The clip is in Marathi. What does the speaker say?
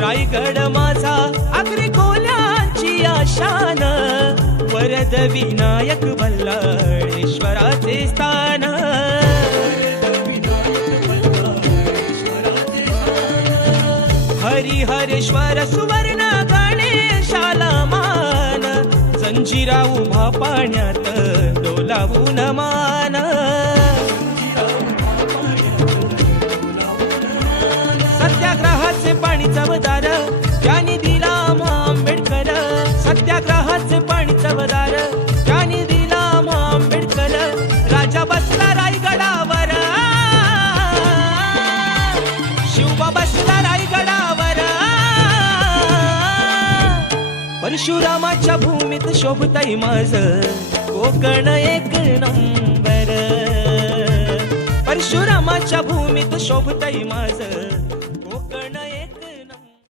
रायगड माझा आग्रे कोल्यांची आशान, वरद विनायक बल्लाळेश्वराचे स्थान. हरिहरेश्वर सुवर्ण गणेशाला मान, जंजिरा उभा पाण्यात डोलावून मान. सत्याग्रहाचे पाणी चवदार ज्यांनी दिला आंबेडकर, सत्याग्रहाचे पाणी चवदार ज्यांनी दिला आंबेडकर. राजा बसला रायगडावर, शिवबा बसला रायगडावर. परशुरामाच्या भूमीत शोभताई माझ कोकण एक नंबर. परशुरामाच्या भूमीत शोभताई माझ